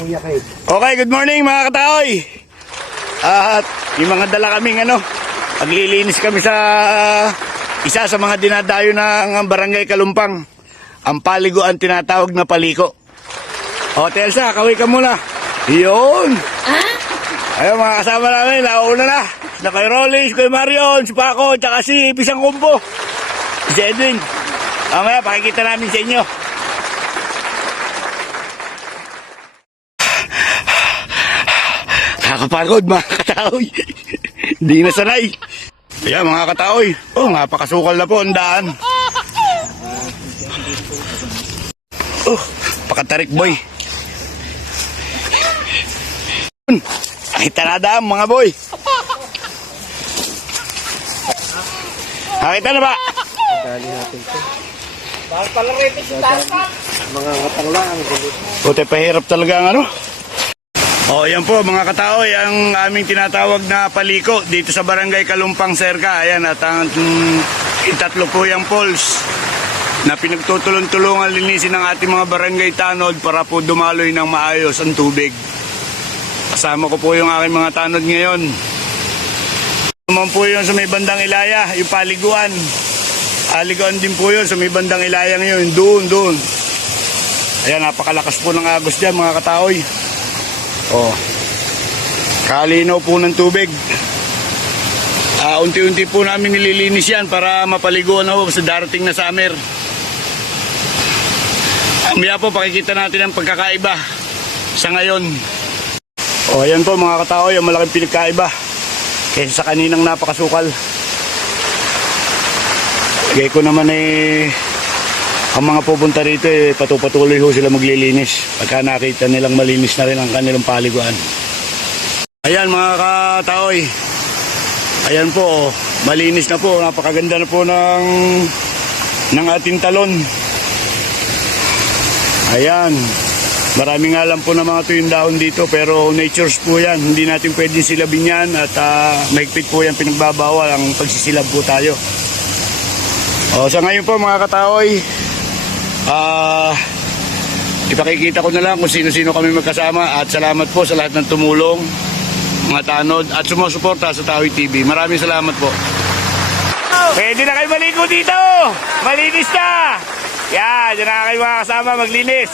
Kuya Kate. Okay, good morning mga kataoy. At may mga dala kaming paglilinis kami sa isa sa mga dinadayo ng Barangay Kalumpang. Ang paliguan tinatawag na paliko. O, Telsa, kaway ka muna. Yun. Ayun mga kasama namin, nauna na. Na kay Rolly, kay Marion, si Paco, tsaka si Pisang Kumpo. Si Edwin. Mamaya, pakikita namin sa inyo. Nakakapagod mga kataoy. Hindi na sanay. Ayan mga kataoy. Oh, napakasukal na po ang daan. Oh, pakatarik boy. Ay taladaan mga boy. Nakita na ba? Dali natin ito. Bahal pala rito sa taas pa. Mga katangla ang gulit. Puti pahirap talaga ang O, yan po mga kataoy, ang aming tinatawag na paliko dito sa Barangay Kalumpang Serka. Ayan, at ang itatlo po yung poles na pinagtutulong-tulungan linisin ng ating mga barangay tanod para po dumaloy ng maayos ang tubig. Kasama ko po yung aking mga tanod ngayon. Naman po yun sa may bandang Ilaya, yung paliguan. Paliguan din po yun sa may bandang Ilaya ngayon, doon. Ayan, napakalakas po ng agos dyan mga kataoy. Oh, kalinaw po ng tubig. Unti-unti po namin nililinis yan para mapaliguan na po sa darating na summer. Mamaya po pakikita natin ang pagkakaiba sa ngayon. Oh, ayan po mga katao, yung malaking pinagkaiba kaysa sa kaninang napakasukal. Lagay ko naman ang mga pupunta rito patuloy ho sila maglilinis pagka nakita nilang malinis na rin ang kanilang paliguan. Ayan mga kataoy, ayan po, malinis na po, napakaganda na po ng ating talon. Ayan, maraming alam po na mga tuyong dahon dito pero natures po yan, hindi natin pwedeng silabin yan at mahigpit po yan, pinagbabawal ang pagsisilab po tayo. O, sa ngayon po mga kataoy, ipakikita ko na lang kung sino-sino kami magkasama at salamat po sa lahat ng tumulong, mga tanod at sumusuporta sa Tahoy TV. Maraming salamat po. Pwede na kayo maligo dito, malinis na. Yan, dyan na kayo mga kasama maglinis.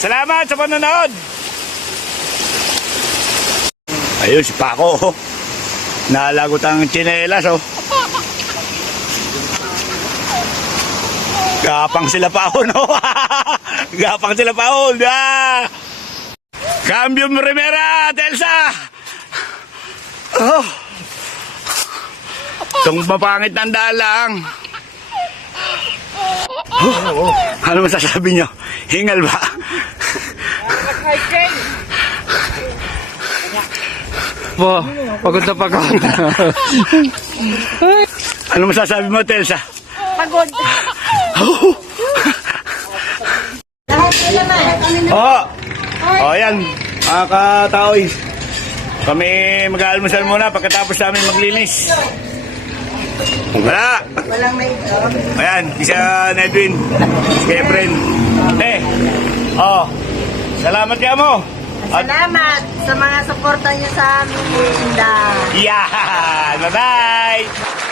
Salamat sa panonood. Ayun si Paco, nalagot ang tsinelas Gapang sila paon, no? Gapang sila paon, Cambio Rivera, Telsa! Oh! Itong mapangit ng dalang. Oh, ano masasabi nyo? Hingal ba? Po, pagod na pagod. Ano masasabi mo, Telsa? Pagod. Oh, yan. Mga kataoy. Kami mag-aalmusal muna pagkatapos namin maglinis. Wala. Ayan, isa na Edwin. Si Efren. Salamat ka mo. Salamat sa mga suporta niyo sa amin. Yeah! Bye-bye!